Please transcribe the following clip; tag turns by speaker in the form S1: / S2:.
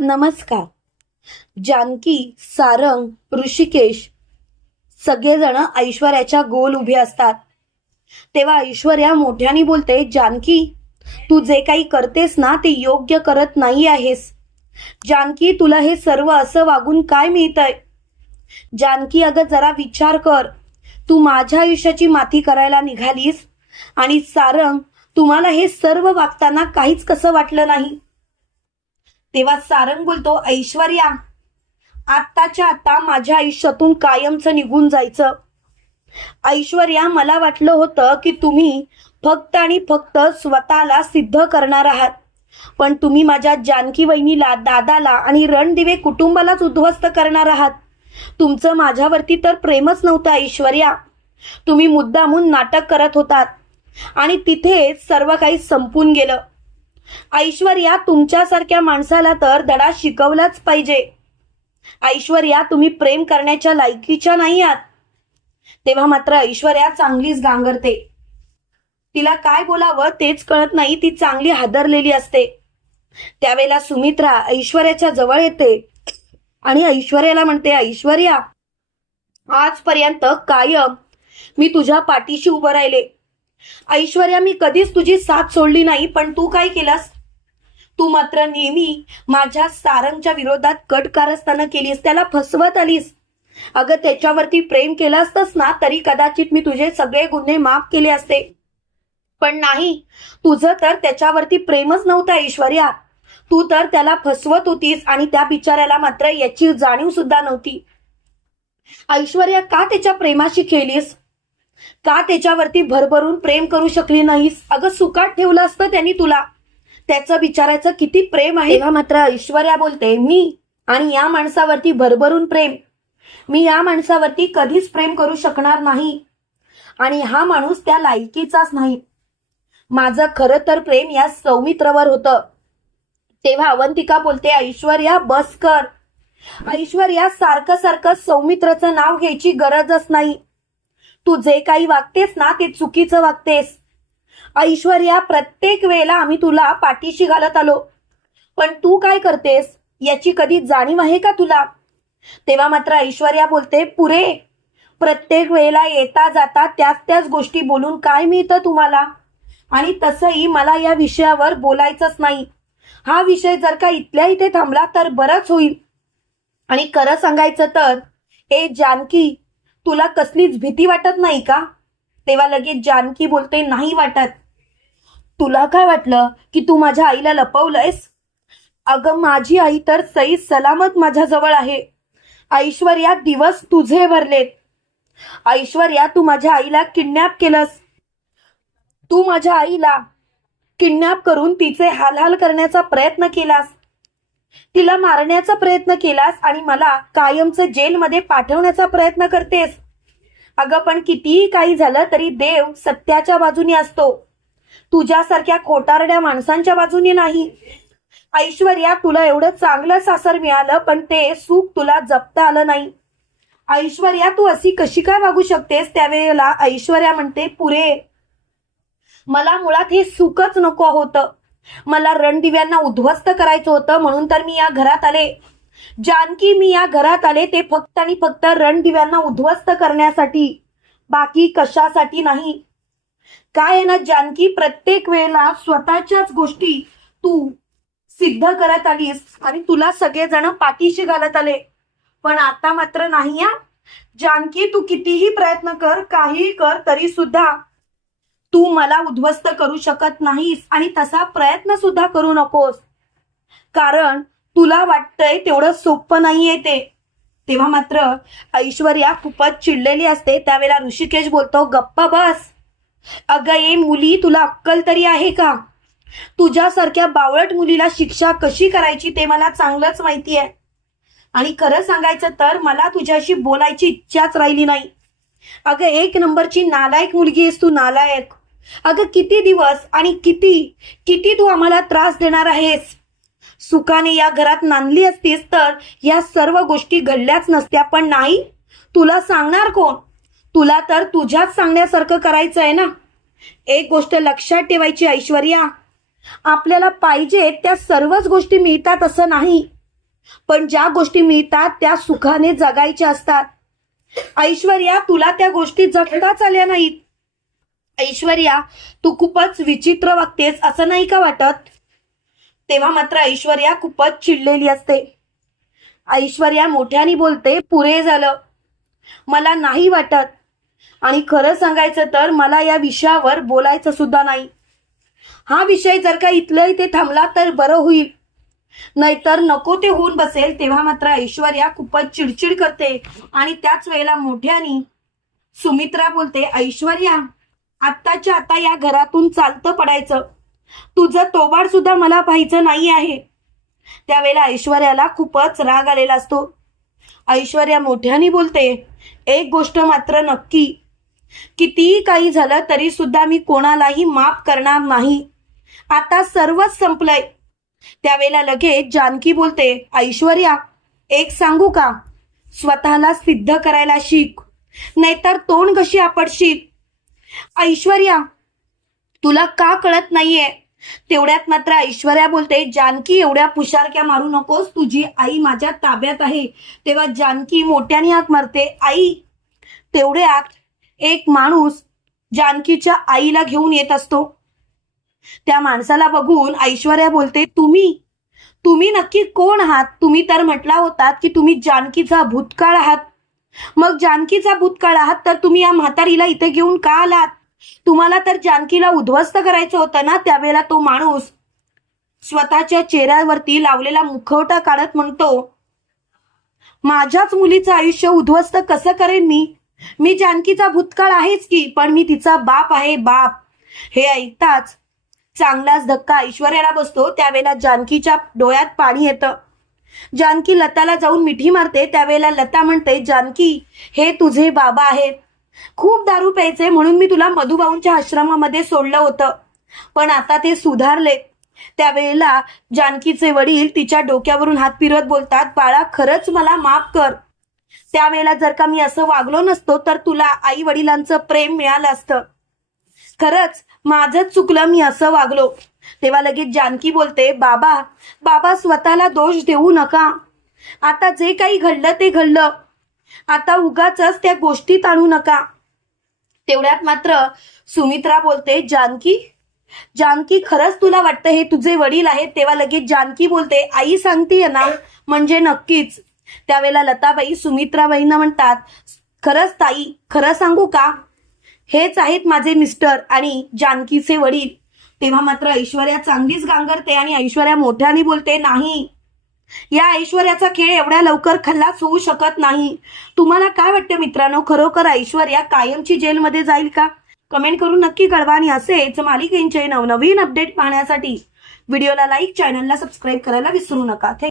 S1: नमस्कार. जानकी सारंग ऋषिकेश सगळेजण ऐश्वर्याच्या गोल उभे असतात. तेव्हा ऐश्वर्या मोठ्याने बोलते जानकी तू जे काही करतेस ना ते योग्य करत नाही आहेस. जानकी तुला हे सर्व असं वागून काय मिळतंय? जानकी अगं जरा विचार कर. तू माझ्या आयुष्याची माती करायला निघालीस आणि सारंग तुम्हाला हे सर्व वागताना काहीच कसं वाटलं नाही? तेव्हा सारंग बोलतो ऐश्वर्या आत्ताच्या आत्ता माझ्या आयुष्यातून कायमचं निघून जायचं. ऐश्वर्या मला वाटलं होतं की तुम्ही फक्त आणि फक्त स्वतःला सिद्ध करणार आहात. पण तुम्ही माझ्या जानकी वहिनीला दादाला आणि रणदिवे कुटुंबालाच उद्ध्वस्त करणार आहात. तुमचं माझ्यावरती तर प्रेमच नव्हतं ऐश्वर्या. तुम्ही मुद्दामून नाटक करत होतात. आणि तिथे सर्व काही संपून गेलं. ऐश्वर्या तुमच्यासारख्या माणसाला तर धडा शिकवलाच पाहिजे. ऐश्वर्या तुम्ही प्रेम करण्याच्या लायकीच्या नाही आहात. तेव्हा मात्र ऐश्वर्या चांगलीच गांगरते. तिला काय बोलावं तेच कळत नाही ती चांगली हादरलेली असते. त्यावेळेला सुमित्रा ऐश्वर्याच्या जवळ येते आणि ऐश्वर्याला म्हणते ऐश्वर्या आजपर्यंत कायम मी तुझ्या पाठीशी उभं राहिले. ऐश्वर्या मी कधीच तुझी साथ सोडली नाही पण तू काय केलंस? तू मात्र नेहमी माझ्या सारंगच्या विरोधात कट कारस्थानं केलीस त्याला फसवत आलीस. अगं त्याच्यावरती प्रेम केलं असतंस ना तरी कदाचित मी तुझे सगळे गुन्हे माफ केले असते. पण नाही तुझं तर त्याच्यावरती प्रेमच नव्हता ऐश्वर्या. तू तर त्याला फसवत होतीस आणि त्या बिचाऱ्याला मात्र याची जाणीव सुद्धा नव्हती. ऐश्वर्या का त्याच्या प्रेमाशी खेळलीस? का त्याच्यावरती भरभरून प्रेम करू शकली नाहीस? अगं सुकाट ठेवलं असतं त्यांनी तुला. त्याचं विचारायचं किती प्रेम आहे. तेव्हा मात्र ऐश्वर्या बोलते मी आणि या माणसावरती भरभरून प्रेम. मी या माणसावरती कधीच प्रेम करू शकणार नाही. आणि हा माणूस त्या लायकीचाच नाही. माझं खरं तर प्रेम या सौमित्रवर होतं. तेव्हा अवंतिका बोलते ऐश्वर्या बस कर. ऐश्वर्या सारखं सारखं सौमित्रचं नाव घ्यायची गरजच नाही. तू जे काही वागतेस ना ते चुकीचं वागतेस. ऐश्वर्या प्रत्येक वेळेला आम्ही तुला पाठीशी घालत आलो. पण तू काय करतेस? याची कधी जाणीव आहे का तुला? तेव्हा मात्र ऐश्वर्या बोलते पुरे प्रत्येक वेळेला येता जाता त्याच त्याच गोष्टी बोलून काय मिळतं तुम्हाला? आणि तसंही मला या विषयावर बोलायचंच नाही. हा विषय जर का इथल्या इथे थांबला तर बरंच होईल. आणि खरं सांगायचं तर ए जानकी तुला कसलीच भीती वाटत नाही का? तेव्हा लगेच जानकी बोलते नाही वाटत. तुला काय वाटलं की तू माझ्या आईला लपवलंयस? अगं माझी आई तर सई सलामत माझ्याजवळ आहे. ऐश्वर्या दिवस तुझे भरलेत. ऐश्वर्या तू माझ्या आईला किडनॅप केलंस. तू माझ्या आईला किडनॅप करून तिचे हालहाल करण्याचा प्रयत्न केलास. तिला मारण्याचा प्रयत्न केलास आणि मला कायमचं जेलमध्ये पाठवण्याचा प्रयत्न करतेस. अगं पण कितीही काही झालं तरी देव सत्याच्या बाजूने असतो. तुझ्यासारख्या खोटारड्या माणसांच्या बाजूने नाही. ऐश्वर्या तुला एवढं चांगलं सासर मिळालं पण ते सुख तुला जपता आलं नाही. ऐश्वर्या तू अशी कशी काय वागू शकतेस? त्यावेळेला ऐश्वर्या म्हणते पुरे मला मुळात हे सुखच नको होतं. मला रणदिव्यांना उद्ध्वस्त करायचं होतं म्हणून तर मी या घरात आले. जानकी मी या घरात आले ते फक्त आणि फक्त रणदिव्यांना उद्ध्वस्त करण्यासाठी. बाकी कशासाठी नाही? काय आहे ना जानकी प्रत्येक वेळेला स्वतःच्याच गोष्टी तू सिद्ध करत आलीस आणि तुला सगळेजण पाठीशी घालत आले. पण आता मात्र नाही या जानकी तू कितीही प्रयत्न कर काहीही कर तरी सुद्धा तू मला उद्ध्वस्त करू शकत नाहीस आणि तसा प्रयत्न सुद्धा करू नकोस. कारण तुला वाटतंय तेवढं सोपं नाहीये ते. तेव्हा मात्र ऐश्वर्या खूपच चिडलेली असते. त्यावेळेला ऋषिकेश बोलतो गप्पा बस. अगं ये मुली तुला अक्कल तरी आहे का? तुझ्यासारख्या बावळट मुलीला शिक्षा कशी करायची ते मला चांगलंच माहिती आहे आणि खरं सांगायचं तर मला तुझ्याशी बोलायची इच्छाच राहिली नाही. अगं एक नंबरची नालायक मुलगी आहेस तू नालायक. अगं किती दिवस आणि किती किती तू आम्हाला त्रास देणार आहेस? सुखाने या घरात नांदली असतीस तर या सर्व गोष्टी घडल्याच नसत्या पण नाही? तुला सांगणार कोण? तुला तर तुझ्याच सांगण्यासारखं करायचं आहे ना? एक गोष्ट लक्षात ठेवायची ऐश्वर्या. आपल्याला पाहिजे त्या सर्वच गोष्टी मिळतात असं नाही. पण ज्या गोष्टी मिळतात त्या सुखाने जगायच्या असतात. ऐश्वर्या तुला त्या गोष्टी जगताच आल्या नाहीत. ऐश्वर्या तू खूपच विचित्र वागतेस असं नाही का वाटत? तेव्हा मात्र ऐश्वर्या खूपच चिडलेली असते. ऐश्वर्या मोठ्याने बोलते पुरे झालं. मला नाही वाटत. आणि खरं सांगायचं तर मला या विषयावर बोलायचं सुद्धा नाही. हा विषय जर का इथलं इथे थांबला तर बरं होईल. नाहीतर नको ते होऊन बसेल. तेव्हा मात्र ऐश्वर्या खूपच चिडचिड करते. आणि त्याच वेळेला मोठ्यानी सुमित्रा बोलते ऐश्वर्या आत्ताच्या आता या घरातून चालतं पडायचं. तुझं तोबाड सुद्धा मला पाहायचं नाही आहे. त्यावेळेला ऐश्वर्याला खूपच राग आलेला असतो. ऐश्वर्या मोठ्याने बोलते एक गोष्ट मात्र नक्की. कितीही काही झालं तरी सुद्धा मी कोणालाही माफ करणार नाही. आता सर्वच संपलंय. त्यावेळेला लगेच जानकी बोलते ऐश्वर्या एक सांगू का? स्वतःला सिद्ध करायला शिक. नाहीतर तोंड कशी आपटशील? ऐश्वर्या तुला का कळत नाहीये? तेवढ्यात मात्र ऐश्वर्या बोलते जानकी एवढ्या पुशारक्या मारू नकोस तुझी आई माझ्या ताब्यात आहे. तेव्हा जानकी मोठ्याने आत मारते आई तेवढ्यात एक माणूस जानकीच्या आईला घेऊन येत असतो. त्या माणसाला बघून ऐश्वर्या बोलते तुम्ही तुम्ही नक्की कोण आहात? तुम्ही तर म्हटला होतात की तुम्ही जानकीचा भूतकाळ आहात. मग जानकीचा भूतकाळ आहात तर तुम्ही या म्हातारीला इथे घेऊन का आलात? तुम्हाला तर जानकीला उद्ध्वस्त करायचं होतं ना त्यावेळेला तो माणूस स्वतःच्या चेहऱ्यावरती लावलेला मुखवटा काढत म्हणतो माझ्याच मुलीचं आयुष्य उद्ध्वस्त कसं करेन मी? मी जानकीचा भूतकाळ आहेच की पण मी तिचा बाप आहे बाप. हे ऐकताच चांगलाच धक्का ऐश्वर्याला बसतो त्यावेळेला जानकीच्या डोळ्यात पाणी येतं. जानकी लताला जाऊन मिठी मारते त्यावेळेला लता म्हणते जानकी हे तुझे बाबा आहेत. खूप दारू प्यायचे म्हणून मी तुला मधुबाऊंच्या आश्रमामध्ये सोडलं होतं. पण आता ते सुधारले. त्यावेळेला जानकीचे वडील तिच्या डोक्यावरून हात फिरत बोलतात बाळा खरंच मला माफ कर. त्यावेळेला जर का मी असं वागलो नसतो तर तुला आई वडिलांचं प्रेम मिळालं असतं. खरंच माझंच चुकलं मी असं वागलो. तेव्हा लगेच जानकी बोलते बाबा बाबा स्वतःला दोष देऊ नका. आता जे काही घडलं ते घडलं. आता उगाच त्या गोष्टीत आणू नका. तेवढ्यात मात्र सुमित्रा बोलते जानकी जानकी खरंच तुला वाटतं हे तुझे वडील आहेत? तेव्हा लगेच जानकी बोलते आई सांगतीये ना म्हणजे नक्कीच. त्यावेळेला लताबाई सुमित्राबाईंना म्हणतात खरंच ताई खरं सांगू का? हेच आहेत माझे मिस्टर आणि जानकीचे वडील. तेव्हा मात्र ऐश्वर्या चांगलीच गांगरते आणि ऐश्वर्या मोठ्याने बोलते नाही. या ऐश्वर्याचा खेळ एवढ्या लवकर खल्लास होऊ शकत नाही. तुम्हाला काय वाटतं मित्रांनो? खरोखर ऐश्वर्या कायमची जेलमध्ये जाईल का? कमेंट करून नक्की कळवा आणि असेच मालिकेंचे नवनवीन अपडेट पाहण्यासाठी व्हिडिओला लाईक चॅनलला सबस्क्राईब करायला विसरू नका. थँक